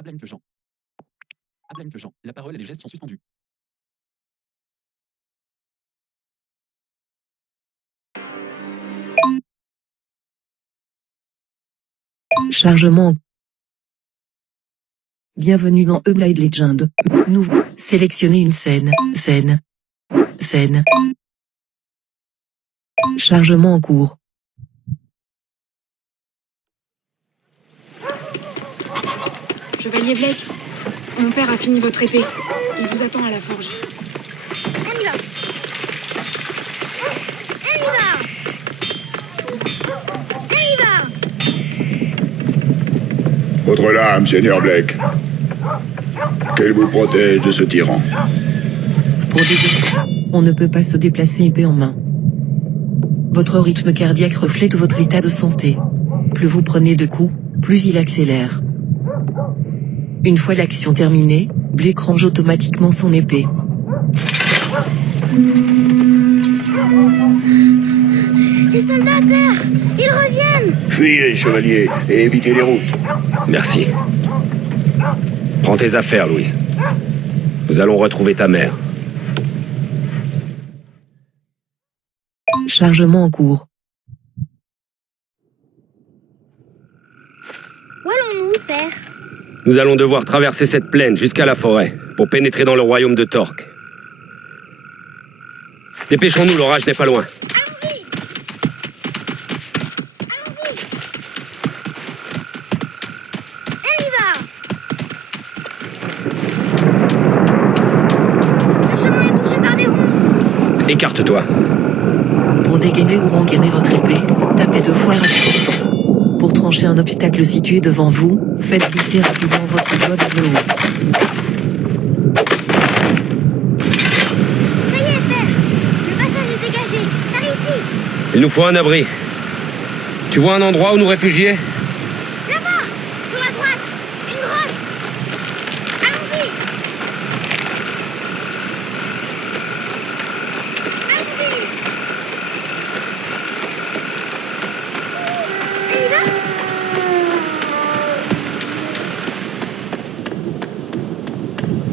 Ablaine que Jean. Ablaine que Jean. La parole et les gestes sont suspendus. Chargement. Bienvenue dans Blade Legend. Nous sélectionnez une scène. Scène. Chargement en cours. Chevalier Blake, mon père a fini votre épée. Il vous attend à la forge. On y va. On y va. On y va. Votre lame, Seigneur Blake. Qu'elle vous protège de ce tyran. Pour débuter, on ne peut pas se déplacer épée en main. Votre rythme cardiaque reflète votre état de santé. Plus vous prenez de coups, plus il accélère. Une fois l'action terminée, Blake range automatiquement son épée. Les soldats, père, ils reviennent. Fuyez, chevalier, et évitez les routes. Merci. Prends tes affaires, Louise. Nous allons retrouver ta mère. Chargement en cours. Où allons-nous, père? Nous allons devoir traverser cette plaine jusqu'à la forêt pour pénétrer dans le royaume de Torque. Dépêchons-nous, l'orage n'est pas loin. Allons-y. On y va. Le chemin est bouché par des ronces. Écarte-toi. Pour dégainer ou rengainer votre épée, tapez 2 fois rapidement. Pour trancher un obstacle situé devant vous, faites glisser rapidement votre doigt vers le haut. Ça y est, père. Le passage est dégagé. Par ici. Il nous faut un abri. Tu vois un endroit où nous réfugier? Là-bas. Sur la droite. Une grotte. Allons-y. Allons-y. On y va?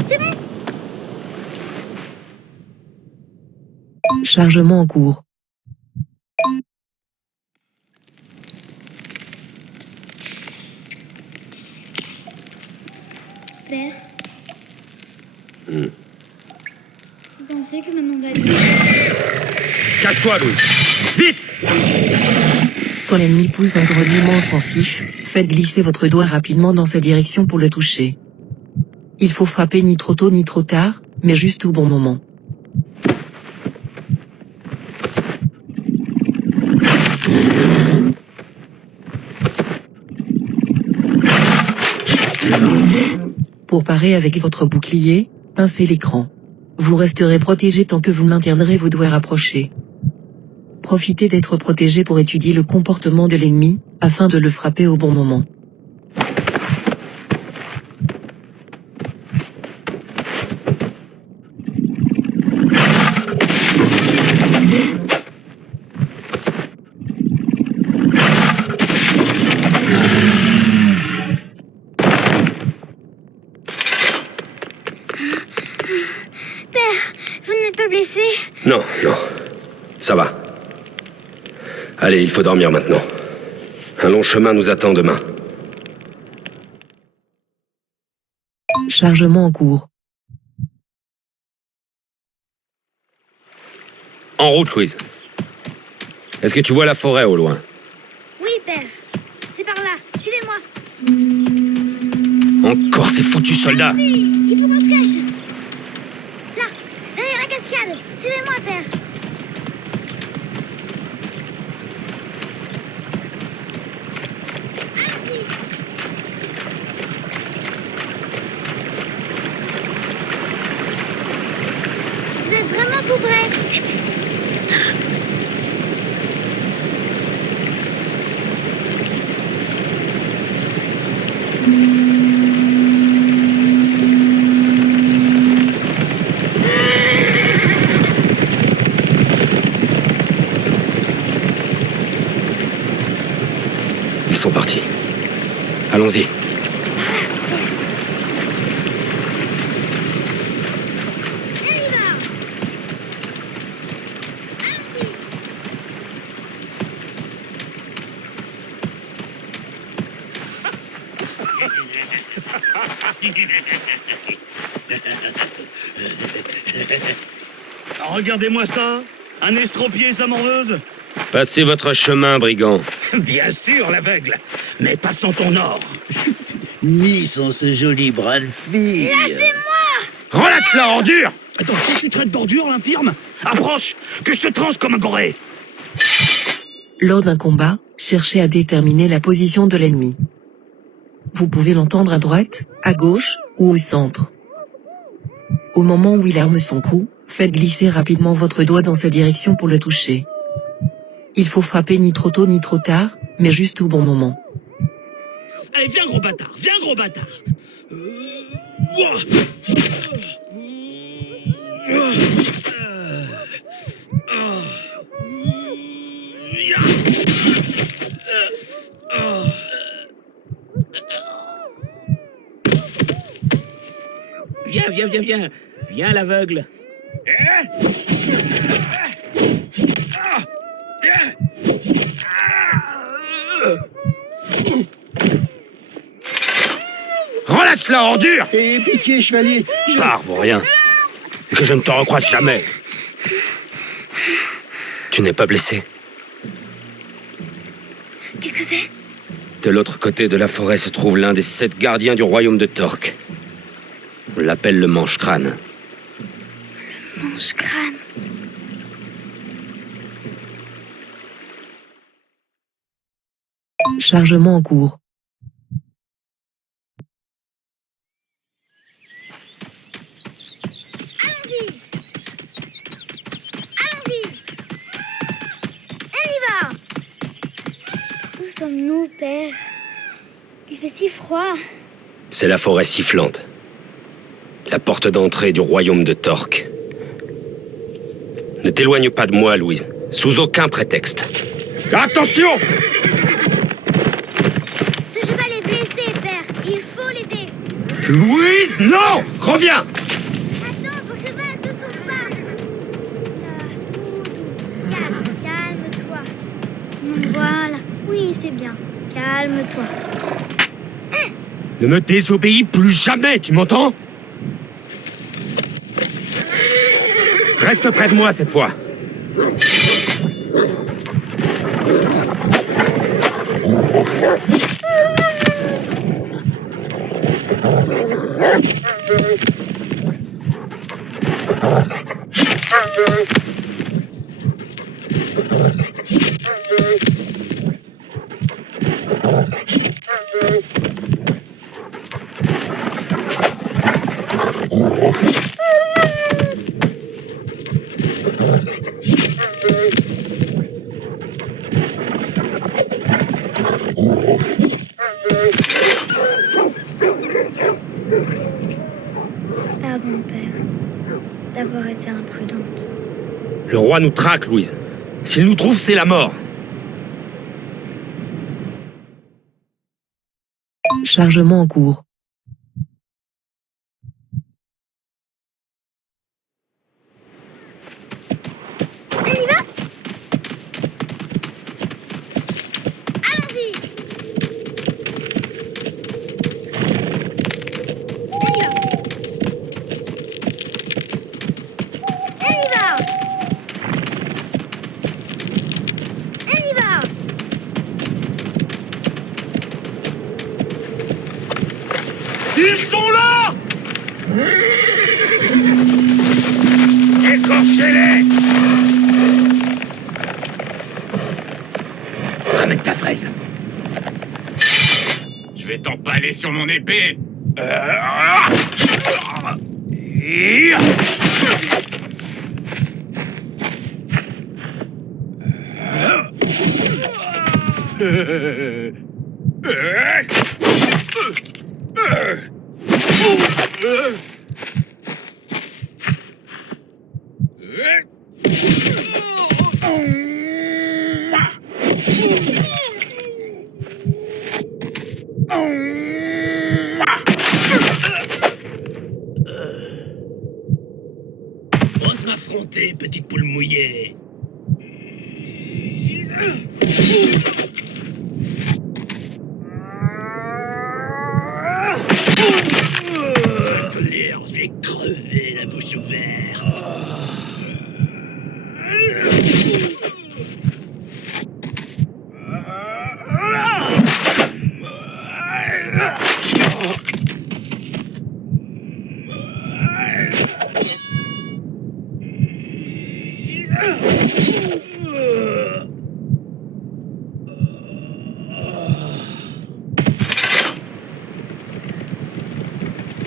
C'est bon. Chargement en cours. Père. Hmm. Vous pensez que maman va bien? Cache-toi, Louise. Vite! Quand l'ennemi pousse un grognement offensif, faites glisser votre doigt rapidement dans sa direction pour le toucher. Il faut frapper ni trop tôt ni trop tard, mais juste au bon moment. Pour parer avec votre bouclier, pincez l'écran. Vous resterez protégé tant que vous maintiendrez vos doigts rapprochés. Profitez d'être protégé pour étudier le comportement de l'ennemi, afin de le frapper au bon moment. Père, vous n'êtes pas blessé? Non, non. Ça va. Allez, il faut dormir maintenant. Un long chemin nous attend demain. Chargement en cours. En route, Louise. Est-ce que tu vois la forêt au loin? Oui, père. C'est par là. Suivez-moi. Encore ces foutus soldats! Oui, il faut qu'on se cache. Là, derrière la cascade. Suivez-moi, père. Allons-y. Vous êtes vraiment tout près. C'est bon. Stop. Ils sont partis. Allons-y. Regardez-moi ça. Un estropié et sa morveuse. Passez votre chemin, brigand. Bien sûr, l'aveugle. Mais passons ton or. Ni sont ce joli bras de fille. Relâche-la, ordure! Attends, qu'est-ce que tu traites d'ordure, l'infirme? Approche, que je te tranche comme un goré. Lors d'un combat, cherchez à déterminer la position de l'ennemi. Vous pouvez l'entendre à droite, à gauche ou au centre. Au moment où il arme son coup, faites glisser rapidement votre doigt dans sa direction pour le toucher. Il faut frapper ni trop tôt ni trop tard, mais juste au bon moment. Allez, viens, gros bâtard, viens, gros bâtard. Ouah. Viens. Viens, l'aveugle. Relâche-la, ordure! Et pitié, chevalier. Pars, vaut rien. Et que je ne te recroise jamais. Tu n'es pas blessé? Qu'est-ce que c'est? De l'autre côté de la forêt se trouve l'un des 7 gardiens du royaume de Torque. On l'appelle le Mange-Crâne. Mange-crâne. Chargement en cours. Allons-y. On y va. Où sommes-nous, père? Il fait si froid. C'est la forêt sifflante. La porte d'entrée du royaume de Torque. Ne t'éloigne pas de moi, Louise. Sous aucun prétexte. Attention! Ce cheval est blessé, père. Il faut l'aider. Louise, non! Reviens! Attends, ton cheval ne se sauve pas. Calme-toi. Voilà. Oui, c'est bien. Calme-toi. Ne me désobéis plus jamais, tu m'entends? Reste près de moi cette fois. Pardon, père, d'avoir été imprudente. Le roi nous traque, Louise. S'il nous trouve, c'est la mort. Chargement en cours. On y va? Allons-y. On y va. On y va. On y va. Ils sont là! Écorchez-les! Ramène ta fraise. Je vais t'empaler sur mon épée. Ose m'affronter, petite poule mouillée. L'air, je vais crever la bouche ouverte.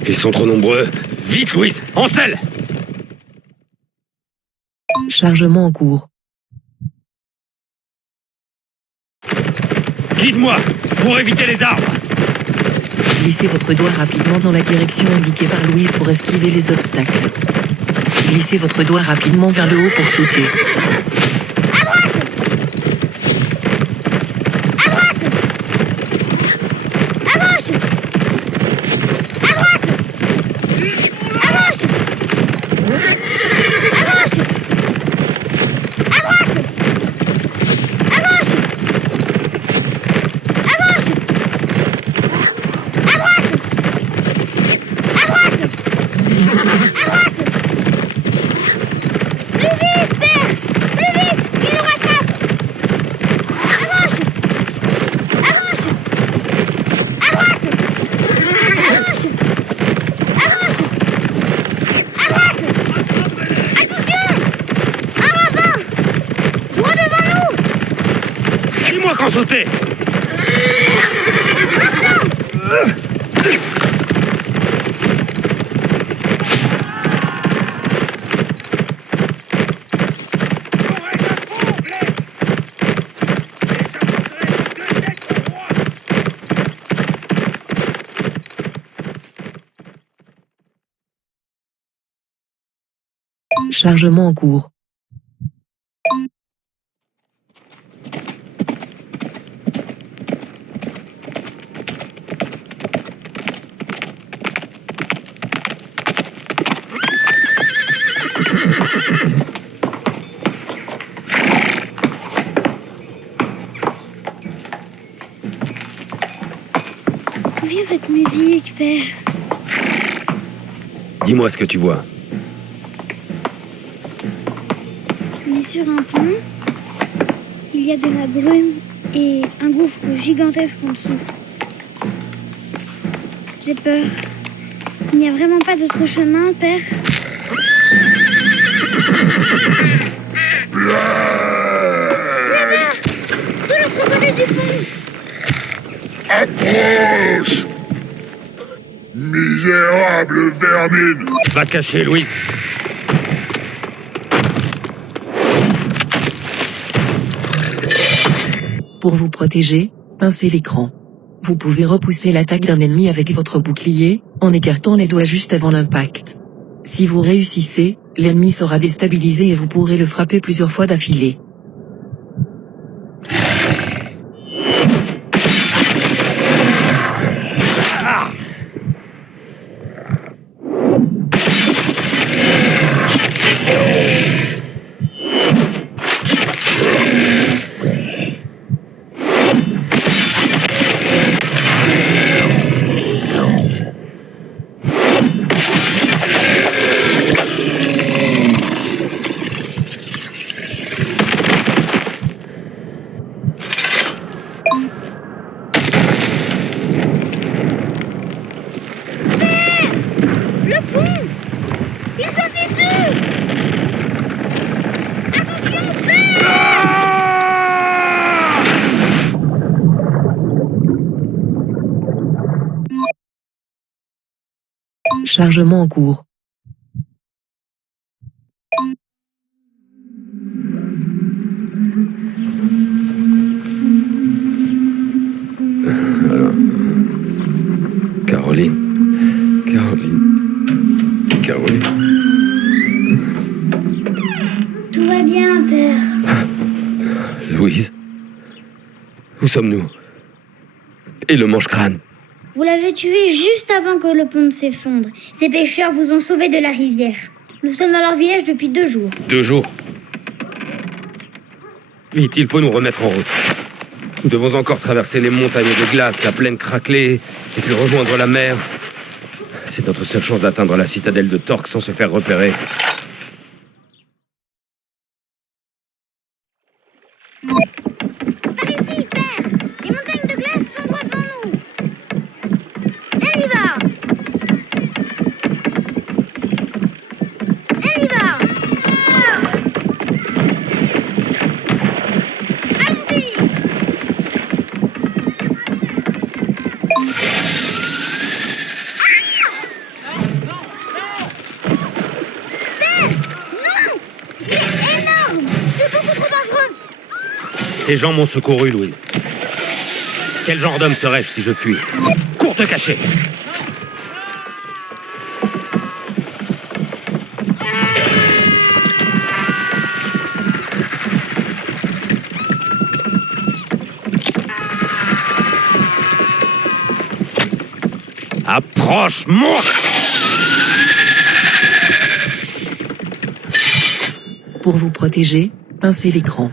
Ils sont trop nombreux. Vite, Louise, en selle! Chargement en cours. Guide-moi, pour éviter les arbres! Glissez votre doigt rapidement dans la direction indiquée par Louise pour esquiver les obstacles. Glissez votre doigt rapidement vers le haut pour sauter. Dis-moi quand sauter! Chargement en cours. D'où vient cette musique, père? Dis-moi ce que tu vois. On est sur un pont. Il y a de la brume et un gouffre gigantesque en dessous. J'ai peur. Il n'y a vraiment pas d'autre chemin, père? Là-bas! De l'autre côté du pont! Approche! Misérable vermine! Va te cacher, Louise. Pour vous protéger, pincez l'écran. Vous pouvez repousser l'attaque d'un ennemi avec votre bouclier, en écartant les doigts juste avant l'impact. Si vous réussissez, l'ennemi sera déstabilisé et vous pourrez le frapper plusieurs fois d'affilée. Le pont! Il se fissure! Attention, Chargement en cours. Caroline. Tout va bien, père. Louise. Où sommes-nous? Et le mange-crâne? Vous l'avez tué juste avant que le pont ne s'effondre. Ces pêcheurs vous ont sauvé de la rivière. Nous sommes dans leur village depuis 2 jours. 2 jours. Vite, il faut nous remettre en route. Nous devons encore traverser les montagnes de glace, la plaine craquelée, et puis rejoindre la mer. C'est notre seule chance d'atteindre la citadelle de Torque sans se faire repérer. Par ici, père. Les montagnes de glace sont droit devant nous. On y va. On y va. Allons-y. Énorme! C'est beaucoup trop dangereux! Ces gens m'ont secouru, Louise. Quel genre d'homme serais-je si je fuis? Cours te cacher! Approche-moi! Pour vous protéger, pincez l'écran.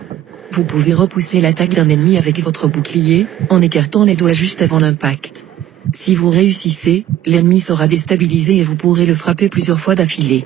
Vous pouvez repousser l'attaque d'un ennemi avec votre bouclier, en écartant les doigts juste avant l'impact. Si vous réussissez, l'ennemi sera déstabilisé et vous pourrez le frapper plusieurs fois d'affilée.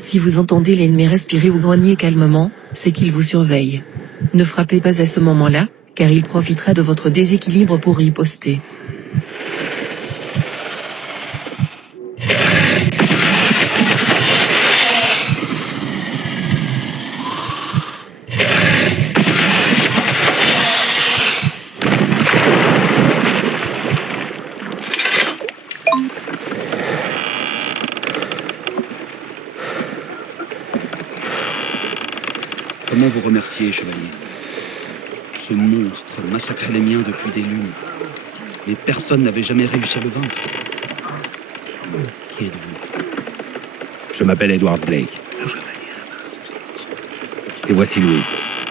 Si vous entendez l'ennemi respirer ou grogner calmement, c'est qu'il vous surveille. Ne frappez pas à ce moment-là, car il profitera de votre déséquilibre pour riposter. Comment vous remercier, chevalier? Ce monstre massacrait les miens depuis des lunes. Mais personne n'avait jamais réussi à le vaincre. Qui êtes-vous? Je m'appelle Edward Blake. Et voici Louise,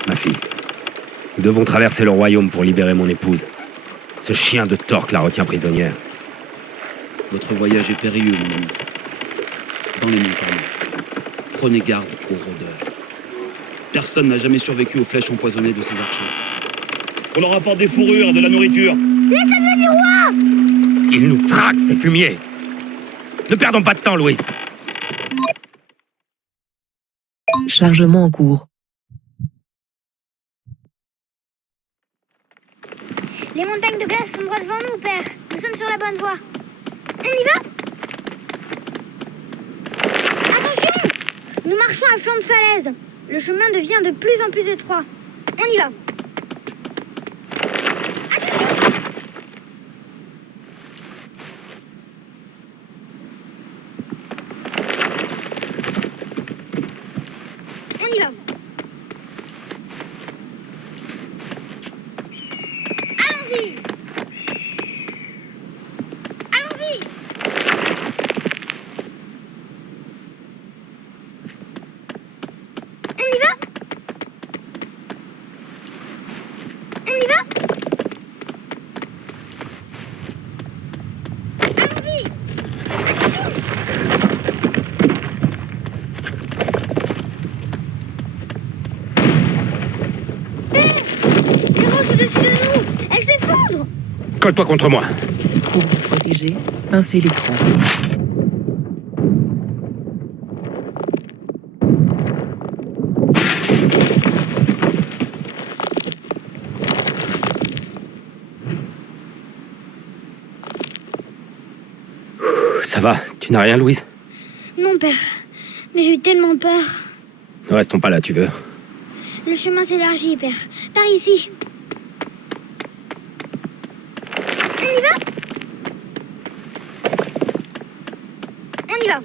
ma fille. Nous devons traverser le royaume pour libérer mon épouse. Ce chien de Torque la retient prisonnière. Votre voyage est périlleux, mon ami. Dans les montagnes. Prenez garde aux rôdeurs. Personne n'a jamais survécu aux flèches empoisonnées de ces archers. On leur apporte des fourrures et de la nourriture. Les soldats du roi! Ils nous traquent, ces fumiers! Ne perdons pas de temps, Louise! Chargement en cours. Les montagnes de glace sont droit devant nous, père. Nous sommes sur la bonne voie. On y va? Attention! Nous marchons à flanc de falaise. Le chemin devient de plus en plus étroit. On y va. Attention! On y va. Allons-y. Allons-y. On y va? On y va? Allons-y. Les roches au-dessus de nous, elles s'effondrent. Colle-toi contre moi! Pour vous protéger, pincez l'écran. Ça va? Tu n'as rien, Louise? Non, père, mais j'ai eu tellement peur. Ne restons pas là, tu veux? Le chemin s'élargit, père. Par ici. On y va? On y va.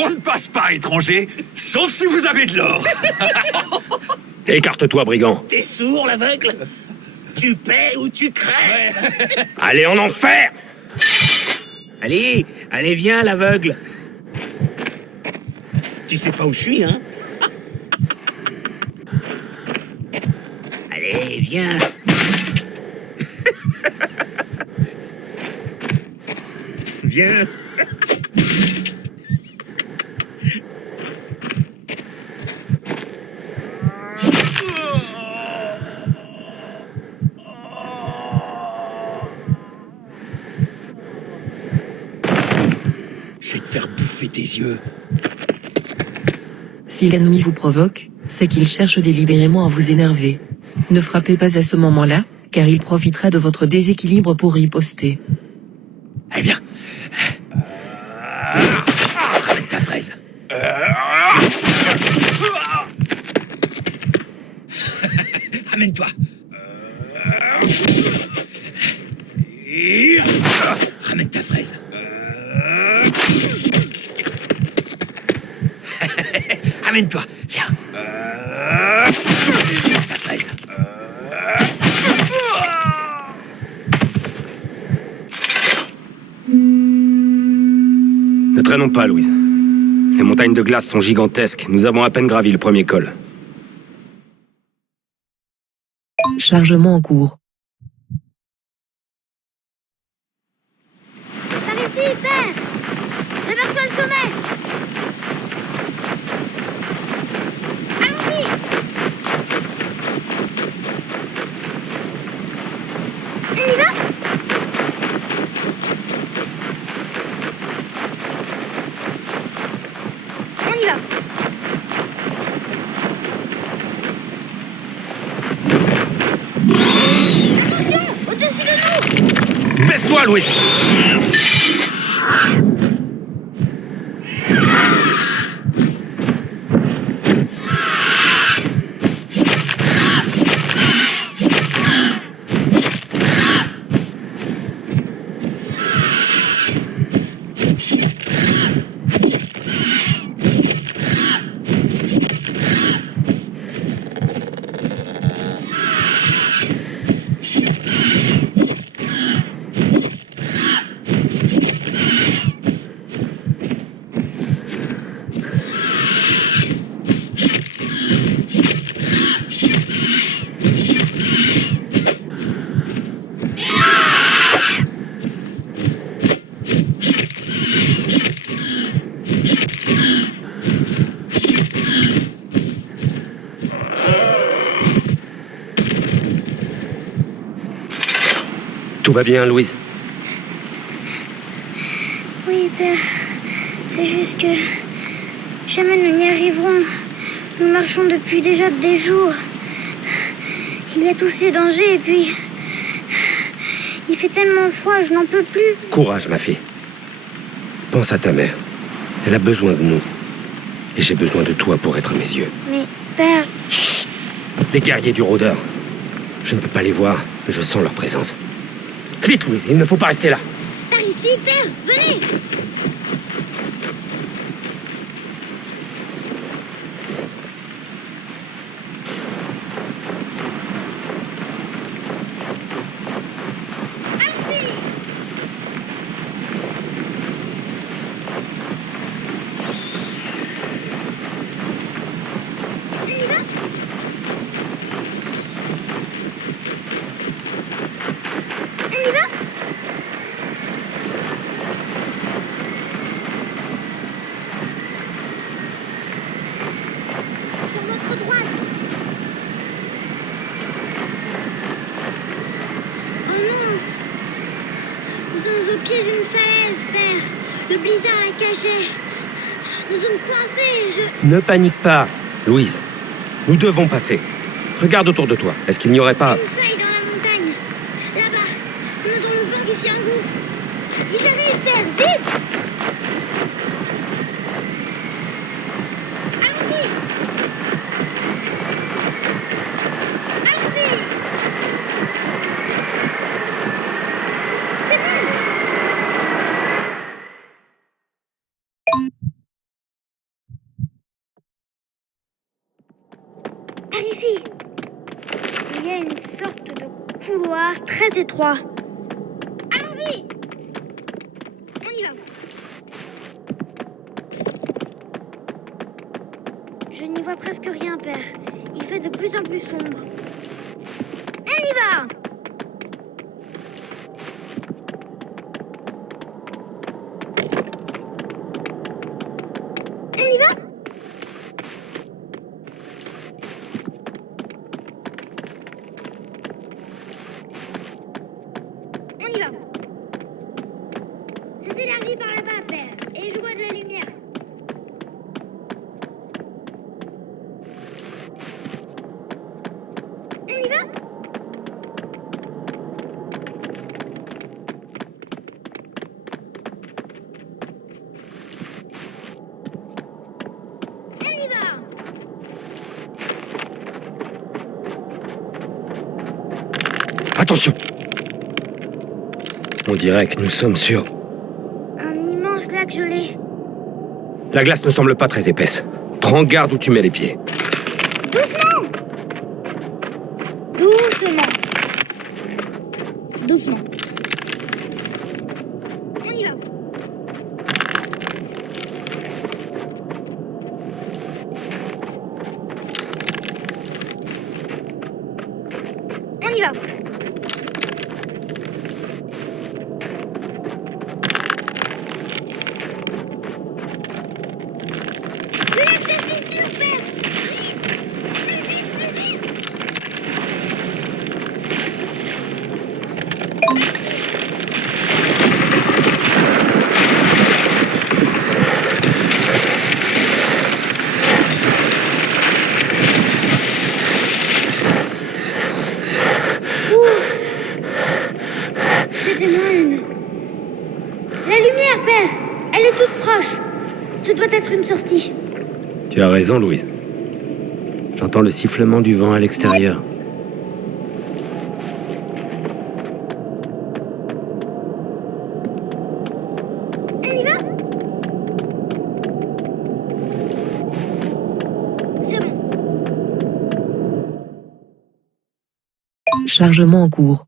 On ne passe pas, étranger, sauf si vous avez de l'or. Écarte-toi, brigand. T'es sourd, l'aveugle? Tu paies ou tu crèves? Allez en enfer! Allez, allez, viens, l'aveugle. Tu sais pas où je suis, hein? Allez, viens. Viens. Je vais te faire bouffer tes yeux. Si l'ennemi vous provoque, c'est qu'il cherche délibérément à vous énerver. Ne frappez pas à ce moment-là, car il profitera de votre déséquilibre pour riposter. Allez, viens. Ramène ta fraise. Ramène-toi. Ramène ta fraise. Ramène-toi. Viens. Ta fraise. Ne traînons pas, Louise. Les montagnes de glace sont gigantesques. Nous avons à peine gravi le premier col. Chargement en cours. Par ici, père! J'aperçois le sommet! Allons-y! On y va? On y va! Attention! Au-dessus de nous! Baisse-toi, Louise! Tout va bien, Louise? Oui, père. C'est juste que jamais nous n'y arriverons. Nous marchons depuis déjà des jours. Il y a tous ces dangers et puis... Il fait tellement froid, je n'en peux plus. Courage, ma fille. Pense à ta mère. Elle a besoin de nous. Et j'ai besoin de toi pour être à mes yeux. Mais, père... Les guerriers du rôdeur. Je ne peux pas les voir, mais je sens leur présence. Vite, Louise, il ne faut pas rester là. Par ici, père, venez! Au pied d'une falaise, père. Le blizzard l'a caché. Nous sommes coincés, Ne panique pas, Louise. Nous devons passer. Regarde autour de toi. Est-ce qu'il n'y aurait pas... Une faille dans la montagne. Là-bas, on entend le vent qui s'y engouffre. Ils arrivent, Père, vite! Allons-y! Allons-y! C'est bon! Par ici, il y a une sorte de couloir très étroit. Allons-y! On y va. Je n'y vois presque rien, Père. Il fait de plus en plus sombre. On y va! On y va? On y va. Ça s'élargit par là-bas, Père. Et je vois de la lumière. On y va? On y va. Attention! On dirait que nous sommes sur... Un immense lac gelé. La glace ne semble pas très épaisse. Prends garde où tu mets les pieds. Doucement! Doucement. Doucement. On y va. On y va. Le lac de fissure, Père! Plus vite, plus vite! C'était moins une. La lumière, Père! Elle est toute proche. Ce doit être une sortie. Tu as raison, Louise. J'entends le sifflement du vent à l'extérieur. On y va? C'est bon. Chargement en cours.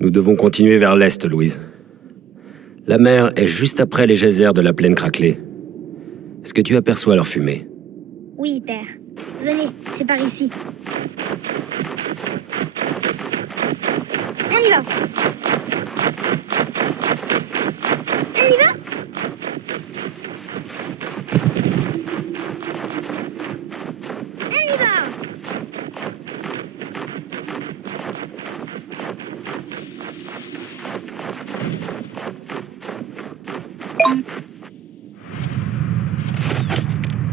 Nous devons continuer vers l'est, Louise. La mer est juste après les geysers de la plaine craquelée. Est-ce que tu aperçois leur fumée? Oui, Père. Venez, c'est par ici. On y va. On y va? On y va.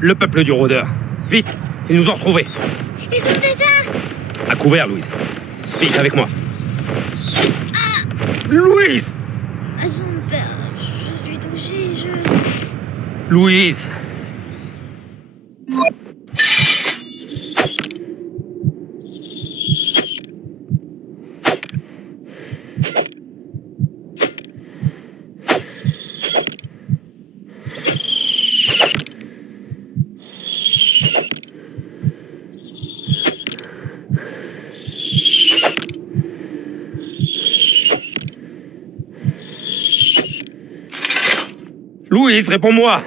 Le peuple du rôdeur. Vite, ils nous ont retrouvés. Ils sont déjà... À couvert, Louise. Vite, avec moi. Louise! Son père, je suis touchée, Louise! Louise, réponds-moi!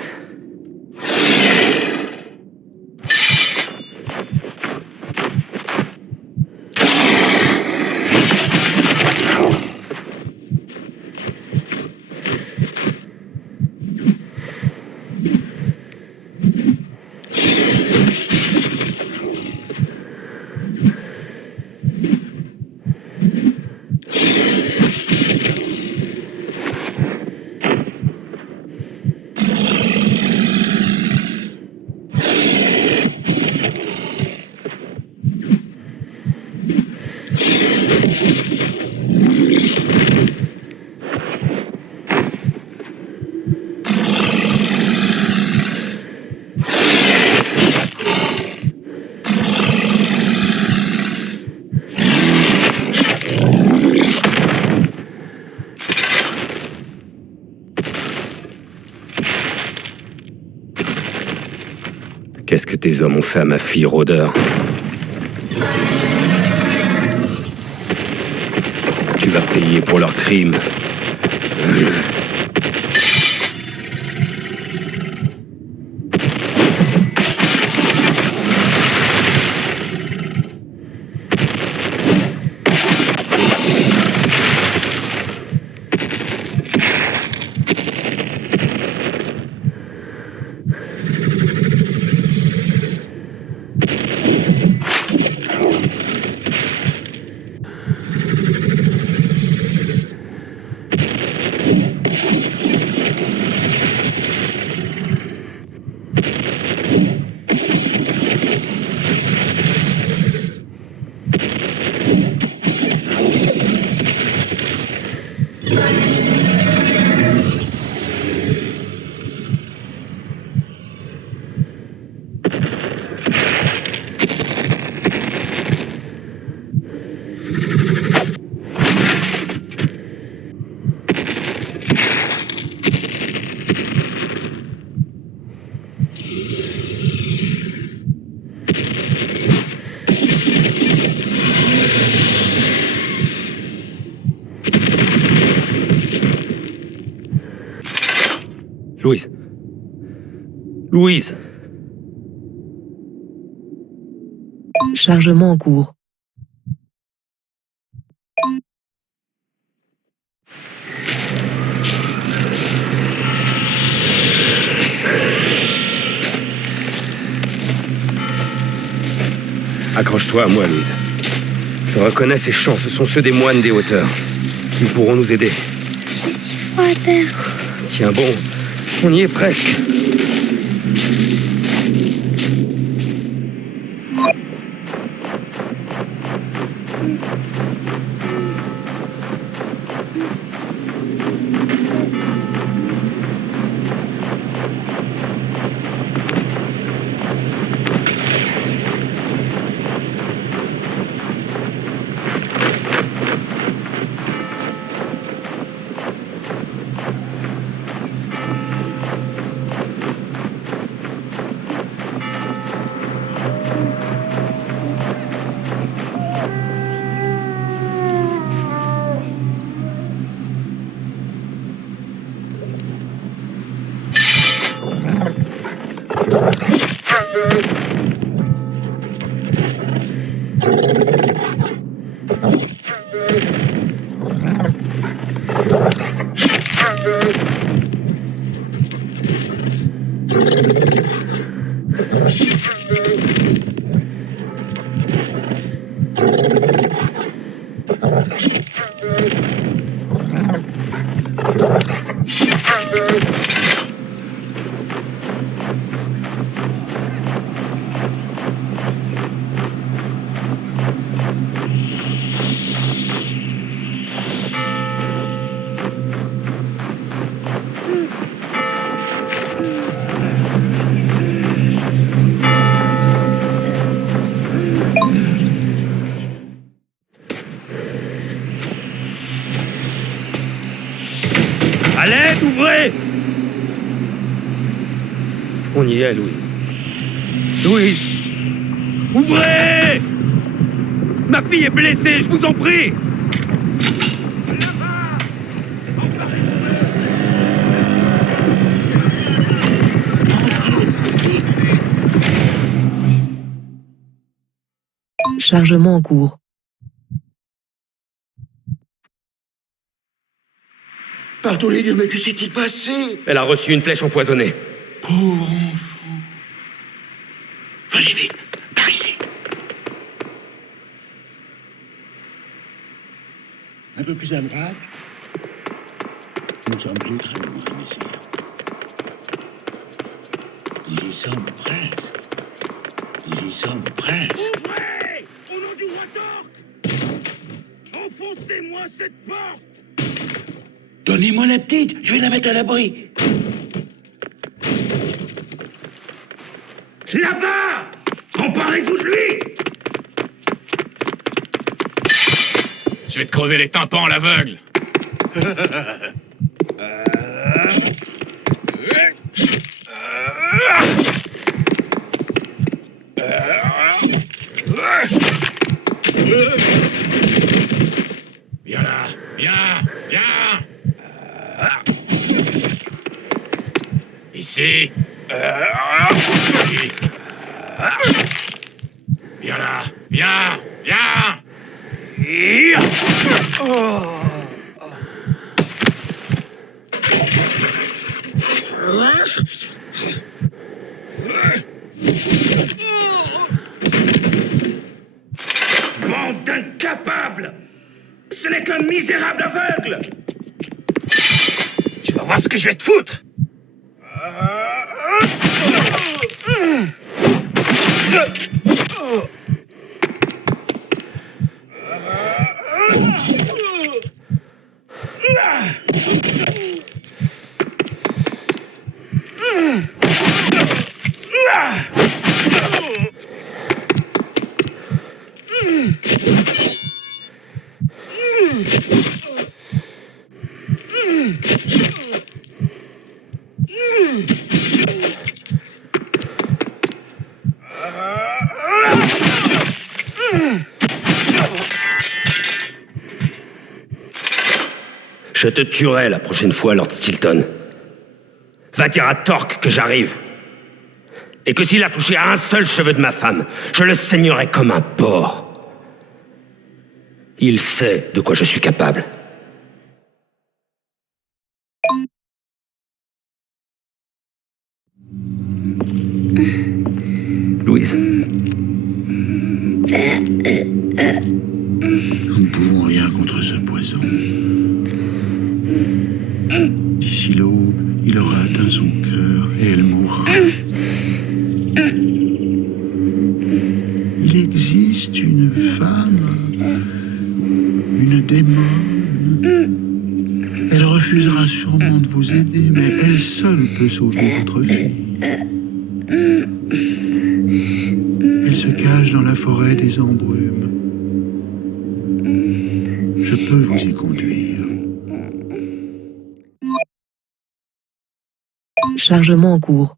Qu'est-ce que tes hommes ont fait à ma fille, rôdeur? Tu vas payer pour leurs crimes. Louise. Louise. Chargement en cours. Accroche-toi à moi, Louise. Je reconnais ces chants, ce sont ceux des moines des hauteurs. Ils pourront nous aider. J'ai si froid, père. Tiens bon, on y est presque. Allez, ouvrez! On y est, Louise. Louise! Ouvrez! Ma fille est blessée, je vous en prie! Chargement en cours. Par tous les dieux, mais que s'est-il passé? Elle a reçu une flèche empoisonnée. Pauvre enfant. Venez vite, par ici. Un peu plus à droite. Nous ne sommes plus très loin, messieurs. Nous y sommes presque. Nous y sommes presque. Ouvrez! Au nom du roi d'Orc! Enfoncez-moi cette porte! Donnez-moi la petite, je vais la mettre à l'abri. Là-bas! Emparez-vous de lui! Je vais te crever les tympans à l'aveugle. ici. Viens là. Viens. Bande d'incapables! Ce n'est qu'un misérable aveugle! Tu vas voir ce que je vais te foutre! Je te tuerai la prochaine fois, Lord Stilton. Va dire à Torque que j'arrive. Et que s'il a touché à un seul cheveu de ma femme, je le saignerai comme un porc. Il sait de quoi je suis capable. Louise. Nous ne pouvons rien contre ce poison. D'ici l'aube, il aura atteint son cœur et elle mourra. Il existe une femme, une démone. Elle refusera sûrement de vous aider, mais elle seule peut sauver votre vie. Elle se cache dans la forêt des embrumes. Je peux vous y conduire. Chargement en cours.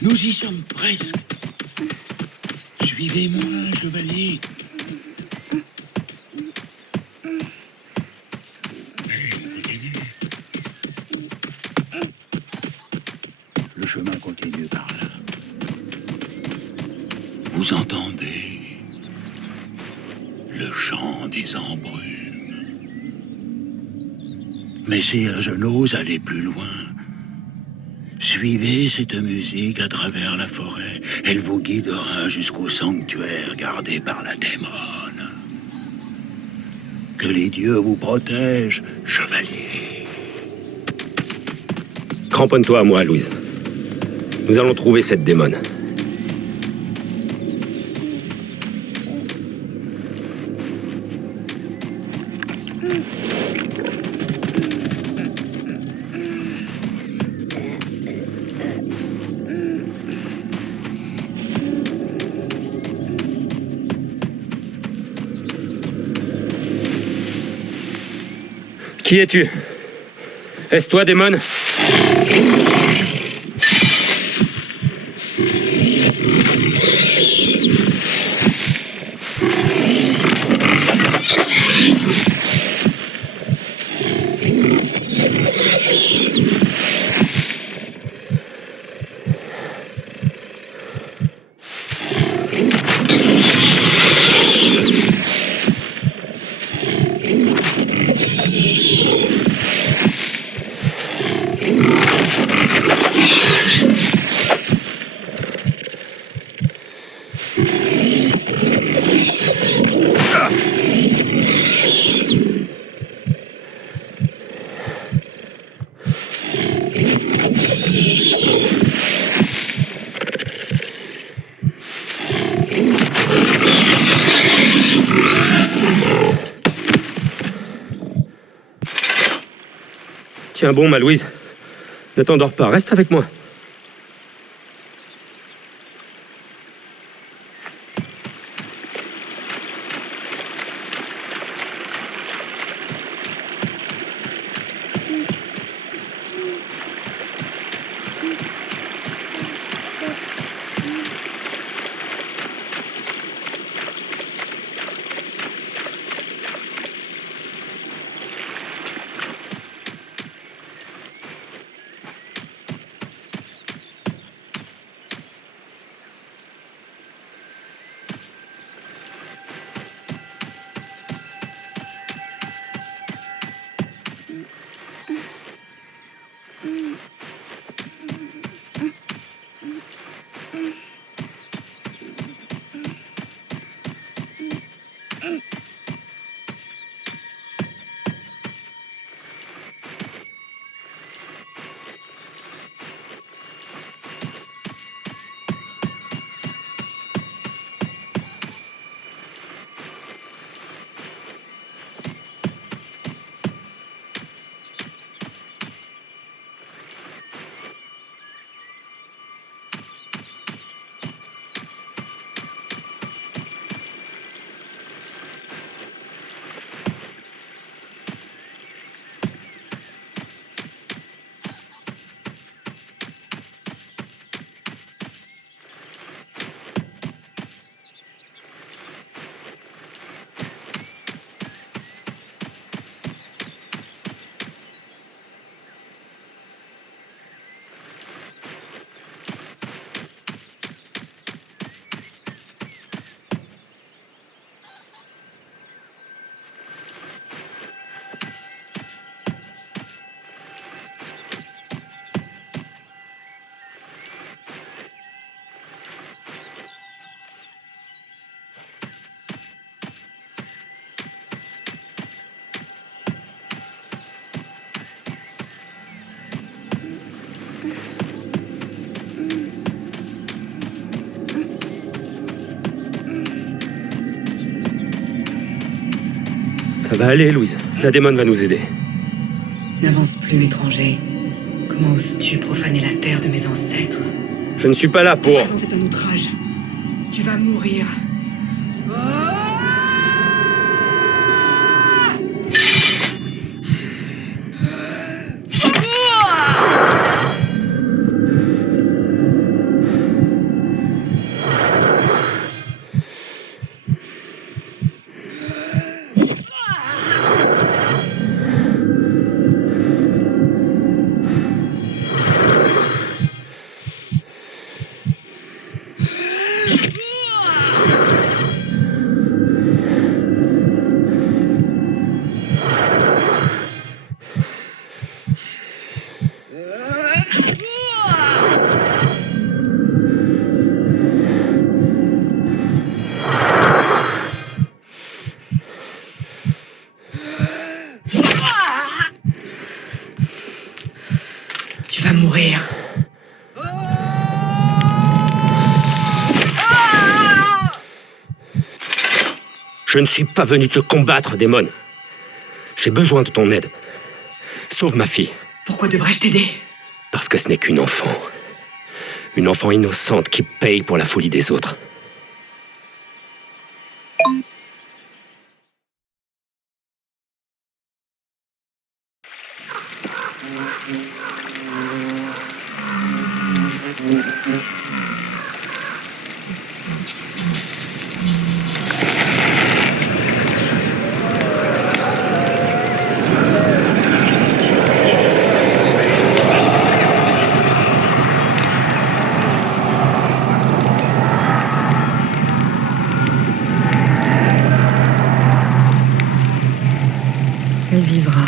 Nous y sommes presque. Suivez-moi, chevalier. Le chemin continue par là. Vous entendez le chant des embrumes. Messire, je n'ose aller plus loin. Suivez cette musique à travers la forêt. Elle vous guidera jusqu'au sanctuaire gardé par la démone. Que les dieux vous protègent, chevalier. Cramponne-toi à moi, Louise. Nous allons trouver cette démone. Qui es-tu? Est-ce toi, démon? Tiens bon, ma Louise. Ne t'endors pas, reste avec moi. Ça va aller, Louise. La démone va nous aider. N'avance plus, étranger. Comment oses-tu profaner la terre de mes ancêtres? Je ne suis pas là pour... Ta présence est un outrage. Tu vas mourir. Tu vas mourir. Je ne suis pas venu te combattre, démon. J'ai besoin de ton aide. Sauve ma fille. Pourquoi devrais-je t'aider? Parce que ce n'est qu'une enfant. Une enfant innocente qui paye pour la folie des autres. Elle vivra.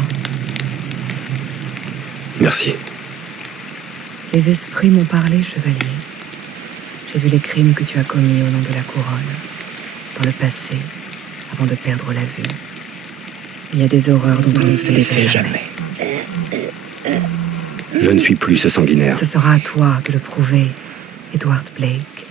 Merci. Les esprits m'ont parlé, chevalier. J'ai vu les crimes que tu as commis au nom de la couronne, dans le passé, avant de perdre la vue. Il y a des horreurs dont on ne se défait jamais. Je ne suis plus ce sanguinaire. Ce sera à toi de le prouver, Edward Blake.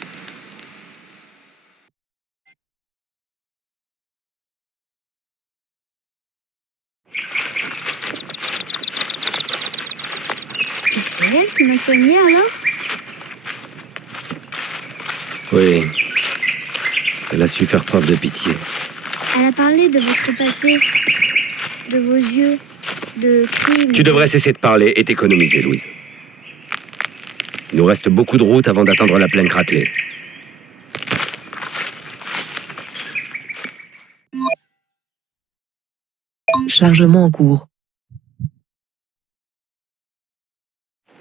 Et c'est elle qui m'a soignée alors? Oui. Elle a su faire preuve de pitié. Elle a parlé de votre passé, de vos yeux, de crimes. Tu devrais cesser de parler et t'économiser, Louise. Il nous reste beaucoup de route avant d'atteindre la plaine craquelée. Chargement en cours.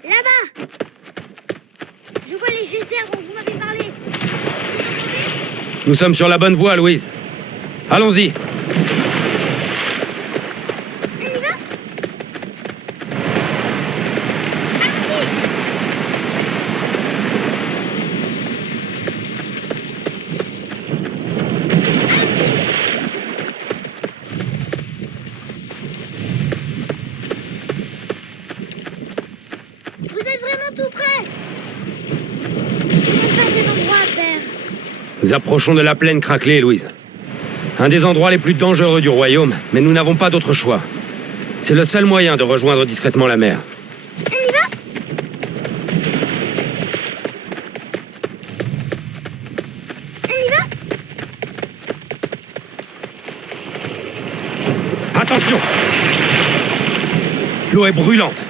Là-bas! Je vois les geysers dont vous m'avez parlé. Nous sommes sur la bonne voie, Louise. Allons-y. On y va? Vous êtes vraiment tout près. Il n'y a pas des endroits, père. Nous approchons de la plaine craquelée, Louise. Un des endroits les plus dangereux du royaume, mais nous n'avons pas d'autre choix. C'est le seul moyen de rejoindre discrètement la mer. On y va? On y va? Attention! L'eau est brûlante.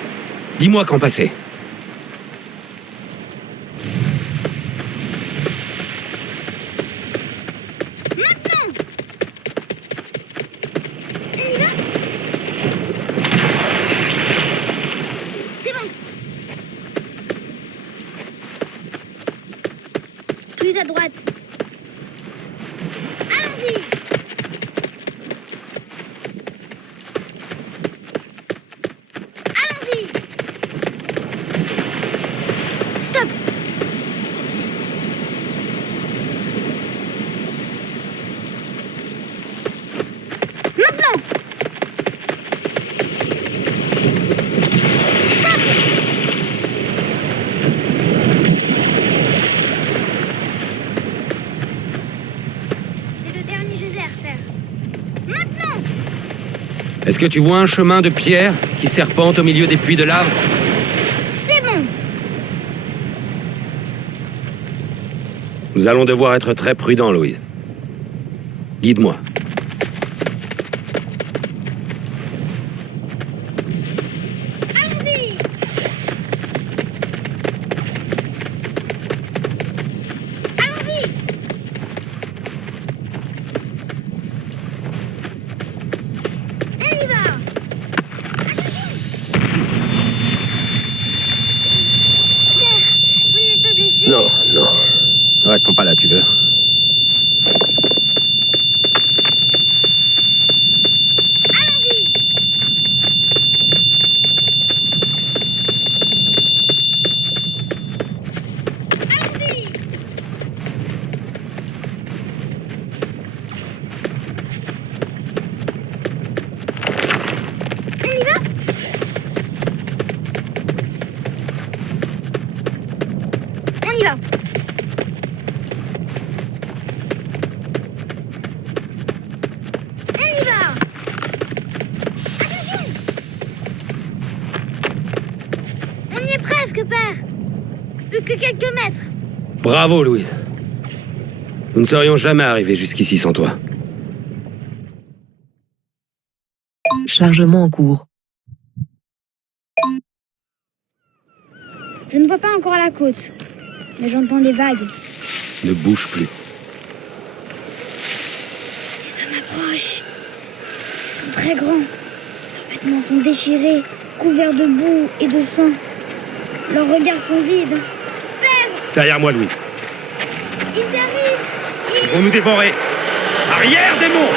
Dis-moi quand passer. Maintenant! On y va? C'est bon. Plus à droite. Allons-y! Allons-y! Stop! Maintenant! Stop! C'est le dernier geyser, père. Maintenant! Est-ce que tu vois un chemin de pierre qui serpente au milieu des puits de lave? C'est bon! Nous allons devoir être très prudents, Louise. Guide-moi. Allons-y! Allons-y! On y va! Père, vous n'êtes pas blessé? Non, non. Ne restons pas là, tu veux. Allons-y! Allons-y! On y va? On y va! On y va! Attention! On y est presque, père! Plus que quelques mètres! Bravo, Louise. Nous ne serions jamais arrivés jusqu'ici sans toi. Chargement en cours. Je ne vois pas encore la côte, mais j'entends des vagues. Ne bouge plus. Des hommes approchent. Ils sont très grands. Leurs vêtements sont déchirés, couverts de boue et de sang. Leurs regards sont vides. Père, Derrière moi, Louise. ils arrivent! Ils vont nous dévorer. Arrière, démon!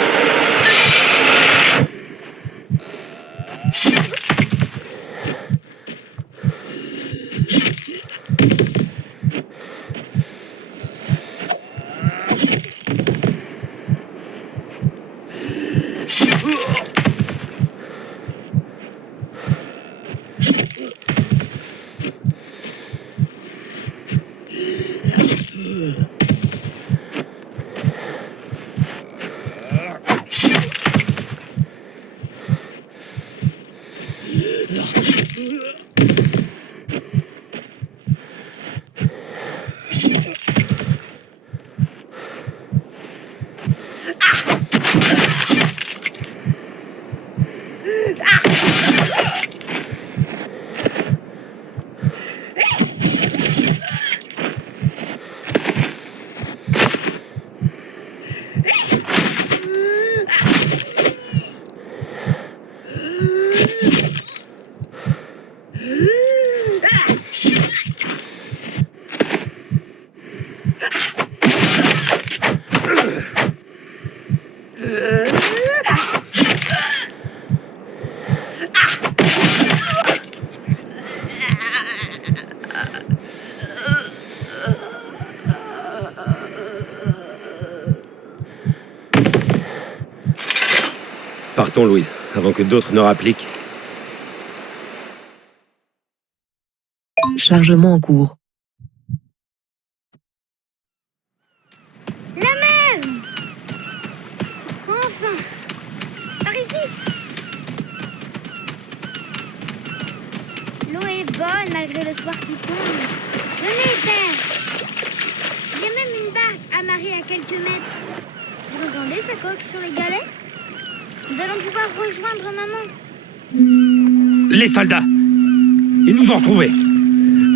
Partons, Louise, avant que d'autres ne rappliquent. Chargement en cours. La mer! Enfin! Par ici! L'eau est bonne malgré le soir qui tombe. Venez, père! Il y a même une barque amarrée à quelques mètres. Vous entendez sa coque sur les galets? Nous allons pouvoir rejoindre maman. Les soldats! Ils nous ont retrouvés!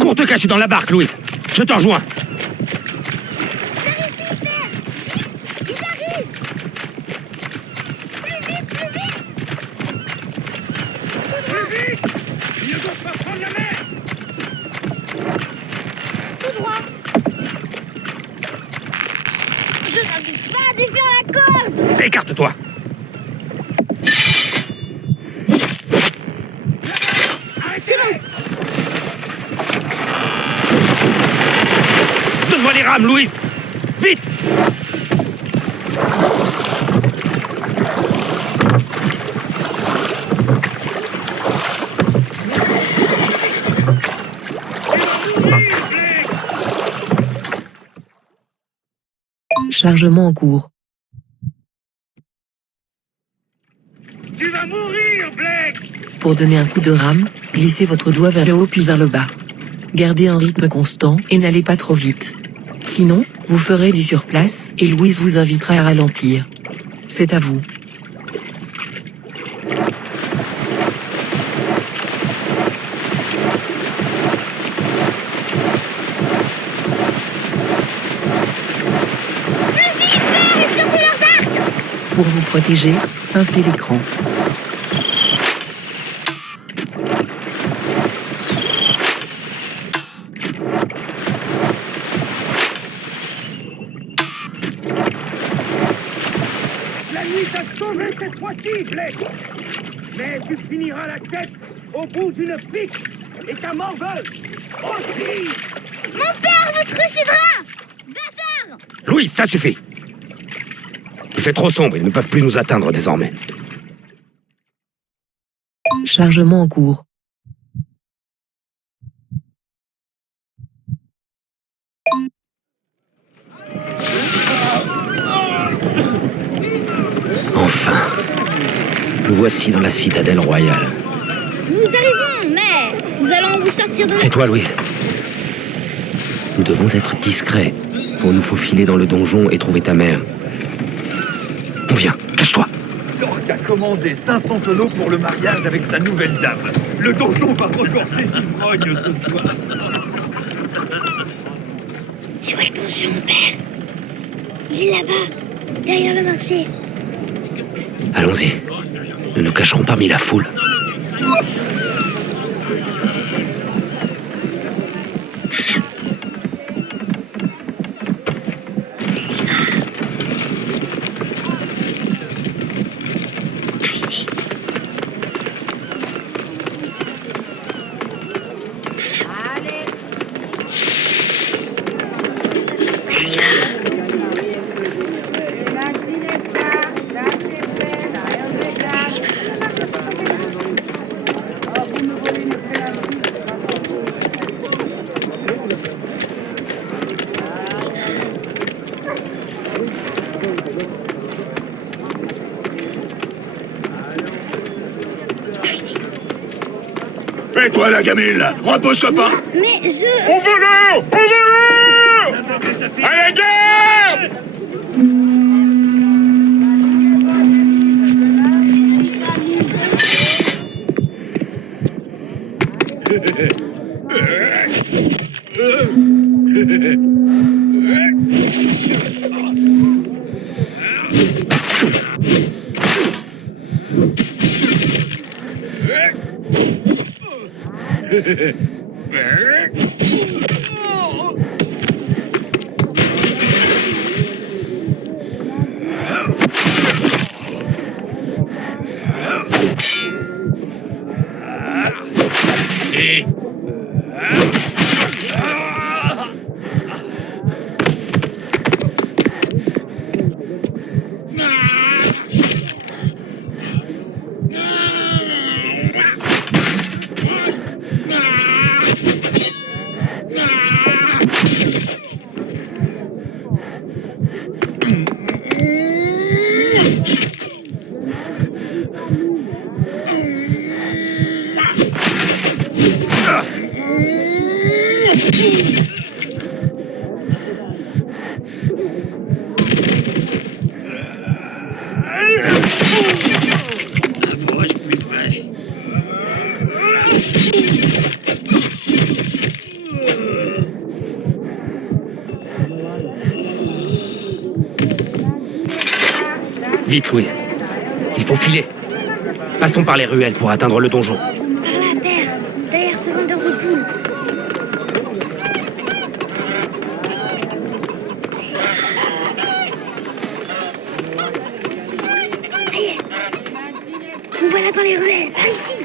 Cours te cacher dans la barque, Louise! Je te rejoins! Par ici, père! Vite! Ils arrivent! Plus vite, plus vite! Plus vite! Ils ne doivent pas prendre la mer! Tout droit! Je n'arrive pas à défaire la corde! Écarte-toi! C'est bon! Donne-moi les rames, Louise! Vite! Chargement en cours. Tu vas mourir, Blake! Pour donner un coup de rame, glissez votre doigt vers le haut puis vers le bas. Gardez un rythme constant et n'allez pas trop vite. Sinon, vous ferez du surplace et Louise vous invitera à ralentir. C'est à vous. Plus vite, père! Et surtout leurs arcs! Pour vous protéger, pincez l'écran. La nuit t'a sauvé cette fois-ci, Blake! Mais tu finiras la tête au bout d'une pique! Et ta morveuse aussi! Mon père me trucidera! Bâtard! Louise, ça suffit! Il fait trop sombre, ils ne peuvent plus nous atteindre désormais. Chargement en cours. Enfin, nous voici dans la citadelle royale. Nous arrivons, mais nous allons vous sortir de là. Et toi, Louise? Nous devons être discrets pour nous faufiler dans le donjon et trouver ta mère. On vient, cache-toi. Torque a commandé 500 tonneaux pour le mariage avec sa nouvelle dame. Le donjon va regorger d'ivrogne ce soir. Tu vois le donjon, père? Il est là-bas, derrière le marché. Allons-y. Nous nous cacherons parmi la foule. Et toi, la gamine, là, repose-toi pas! Mais je... On veut l'eau! On veut l'eau! À la guerre! Si. Approche plus près. Vite, Louise. Il faut filer. Passons par les ruelles pour atteindre le donjon. Par là, Père, derrière ce vendeur de poules. Ça y est. Nous voilà dans les ruelles, par ici.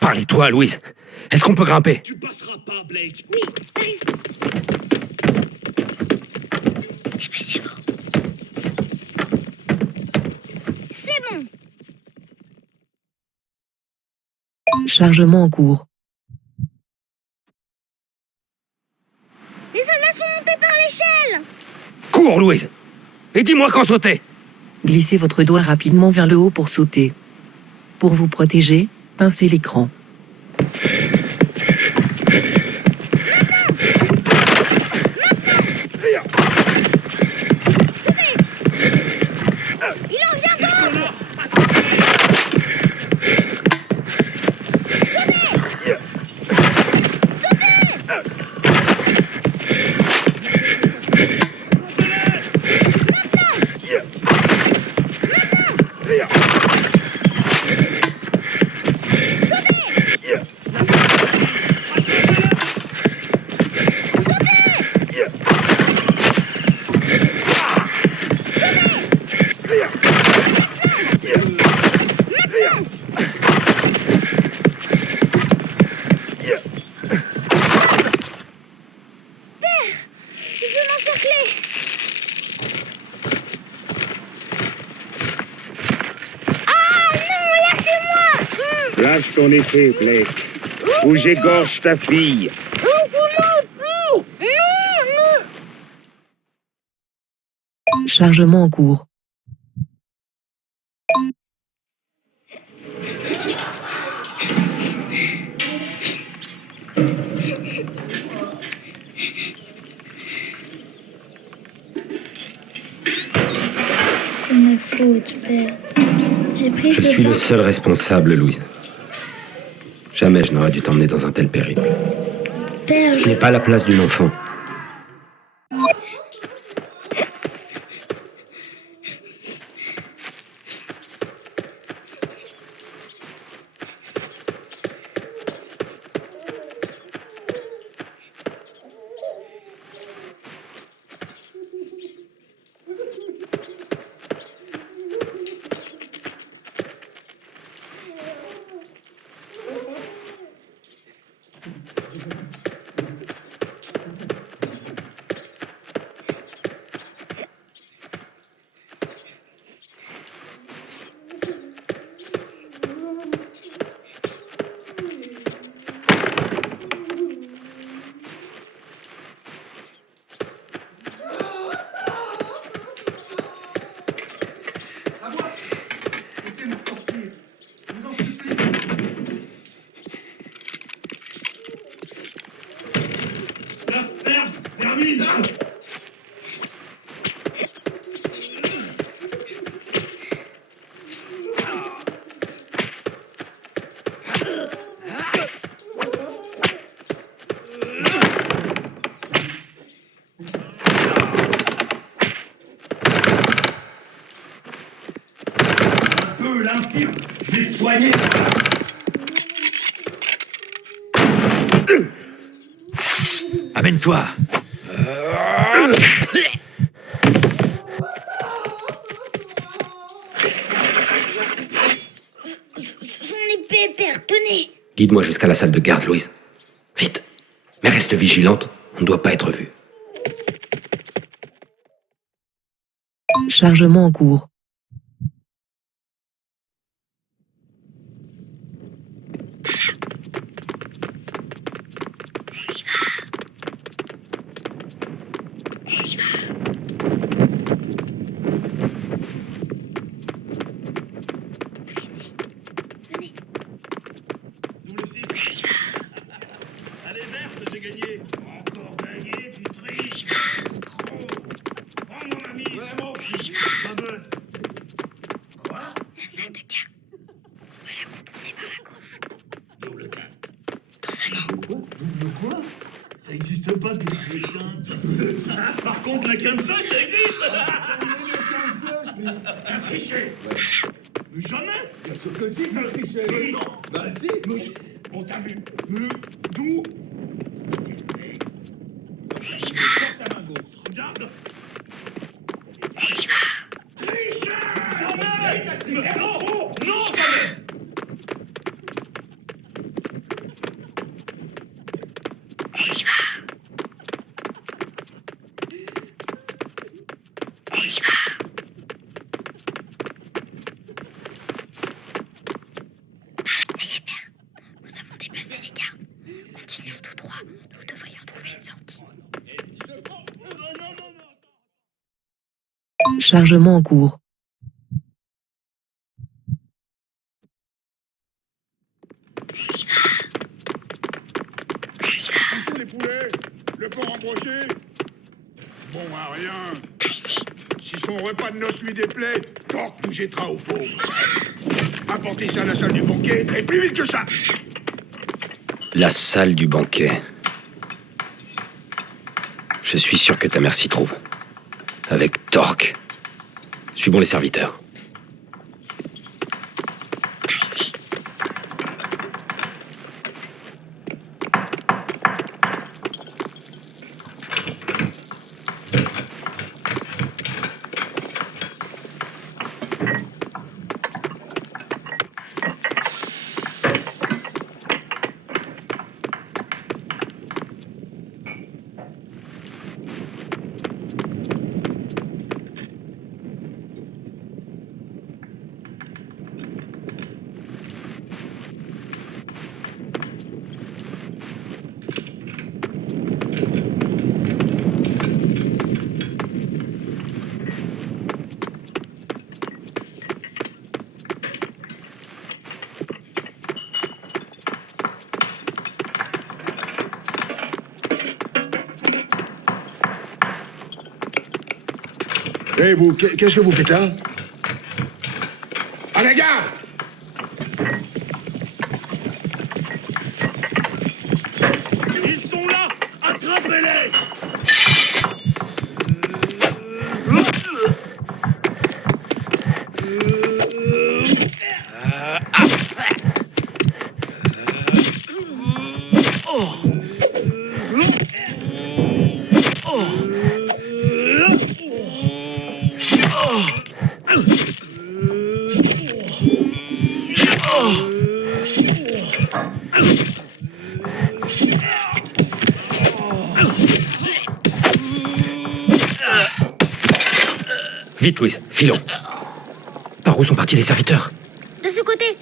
Parlez-toi, Louise. Est-ce qu'on peut grimper? Tu passeras pas, Blake. Oui, par ici. Dépêchez-vous. C'est bon. Chargement en cours. Les soldats sont montés par l'échelle. Cours, Louise. Et dis-moi quand sauter. Glissez votre doigt rapidement vers le haut pour sauter. Pour vous protéger, pincez l'écran. Il en vient d'or. Lâche ton épée, Blake, ou j'égorge ta fille. Chargement en cours. C'est ma faute, Père. J'ai pris Je ce suis le bain. seul responsable, Louise. Jamais je n'aurais dû t'emmener dans un tel périple. Père, Ce n'est pas la place d'une enfant. feu, l'infirme. Je vais te soigner. Amène-toi. Son épée, père, tenez. Guide-moi jusqu'à la salle de garde, Louise. Vite. Mais reste vigilante, on ne doit pas être vu. Chargement en cours. Allez, verte, j'ai gagné. Encore gagné, tu triches. Trop. Oh, mon ami. Vraiment, ma bonne. Quoi? La salle de garde. On va la contourner par la gauche. Double quinte. Doucement. Double quoi? Ça existe pas, double quinte. Par contre, la quinte flush, ça existe. T'as triché. Mais jamais. Bien sûr que si, t'as triché. Non. Bah si. On t'a vu. D'où? Ta main gauche. Regarde. On y va. Tricheur. Jamais. Non, non, jamais. On y va. On y va. Ça y est, père. Nous avons dépassé les gardes. Continuons tout droit. Nous devrions trouver une sortie. Chargement en cours. Où sont les poulets? Le porc embroché? Bon, à rien. Si son repas de noces lui déplaît, Torque nous jettera au fond. Apportez ça à la salle du banquet, et plus vite que ça! La salle du banquet. Je suis sûr que ta mère s'y trouve. Avec Torque. Suivons les serviteurs. Et vous, qu'est-ce que vous faites là? À la garde! Ils sont là! Attrapez-les! Vite, Louise, filons. Par où sont partis les serviteurs? De ce côté.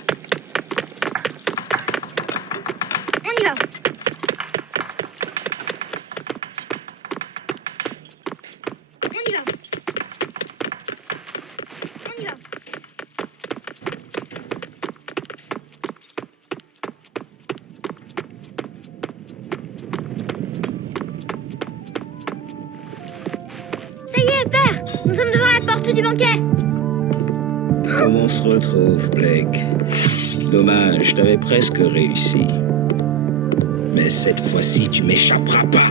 On y va. On y va. On y va. Ça y est, père. Nous sommes devant la porte du banquet. Comme on se retrouve, Blake. Dommage, t'avais presque réussi. Mais cette fois-ci, tu m'échapperas pas.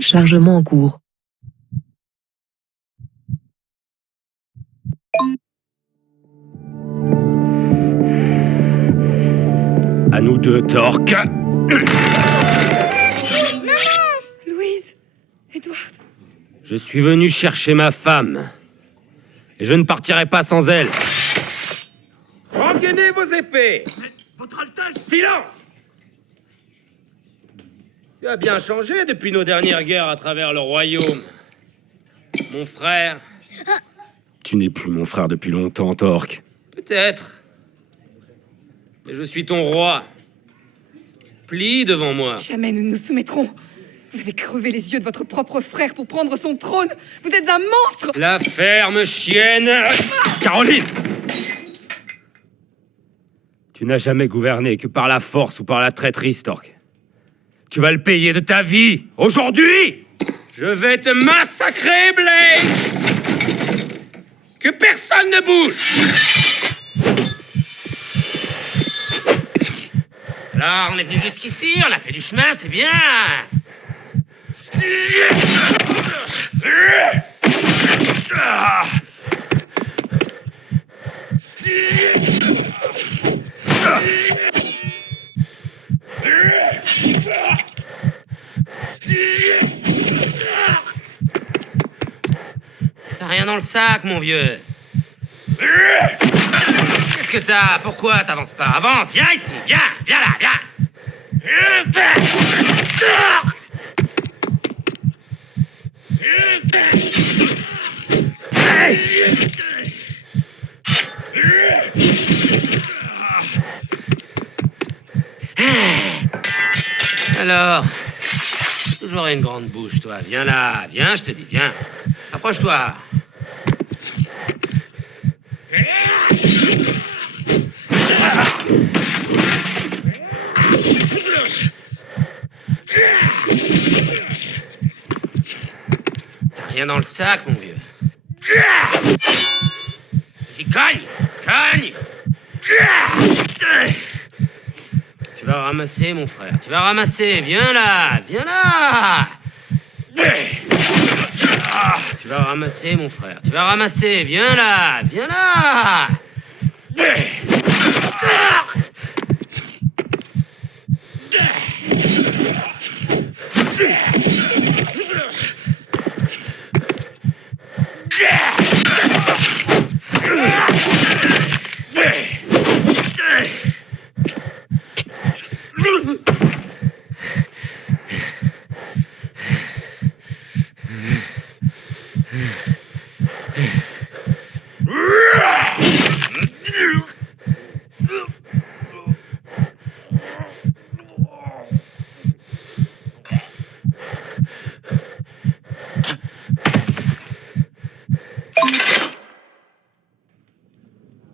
Chargement en cours. À nous deux, Torque. Louise, Edward. Je suis venu chercher ma femme. Et je ne partirai pas sans elle. Rengainez vos épées! Votre Altesse! Silence! Tu as bien changé depuis nos dernières guerres à travers le royaume. Mon frère. Tu n'es plus mon frère depuis longtemps, Torque. Peut-être. Mais je suis ton roi. Plie devant moi. Jamais nous ne nous soumettrons. Vous avez crevé les yeux de votre propre frère pour prendre son trône. Vous êtes un monstre! La ferme chienne! Caroline! Tu n'as jamais gouverné que par la force ou par la traîtrise, Torque. Tu vas le payer de ta vie, aujourd'hui! Je vais te massacrer, Blake! Que personne ne bouge! Alors, on est venu jusqu'ici, on a fait du chemin, c'est bien! T'as rien dans le sac, mon vieux. Qu'est-ce que t'as? Pourquoi t'avances pas? Avance, viens ici, viens, viens là, viens. Alors, toujours une grande bouche, toi. Viens là, viens, je te dis, viens. Approche-toi. T'as rien dans le sac, mon vieux. Vas-y, cogne! Cogne! Tu vas ramasser, mon frère. Tu vas ramasser. Viens là! Viens là! Tu vas ramasser, mon frère. Tu vas ramasser. Viens là! Viens là!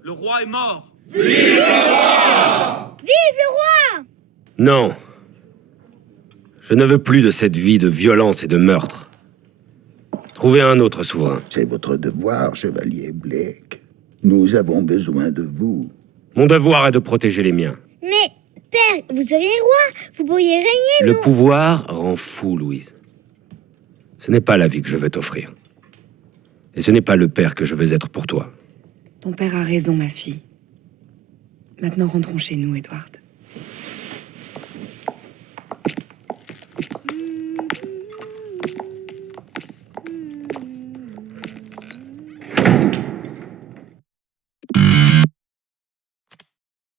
Le roi est mort. Vive le roi! Non. Je ne veux plus de cette vie de violence et de meurtre. Trouvez un autre souverain. C'est votre devoir, chevalier Blake. Nous avons besoin de vous. Mon devoir est de protéger les miens. Mais, père, vous seriez roi, vous pourriez régner, Le nous. pouvoir rend fou, Louise. Ce n'est pas la vie que je veux t'offrir. Et ce n'est pas le père que je veux être pour toi. Ton père a raison, ma fille. Maintenant, rentrons chez nous, Edward.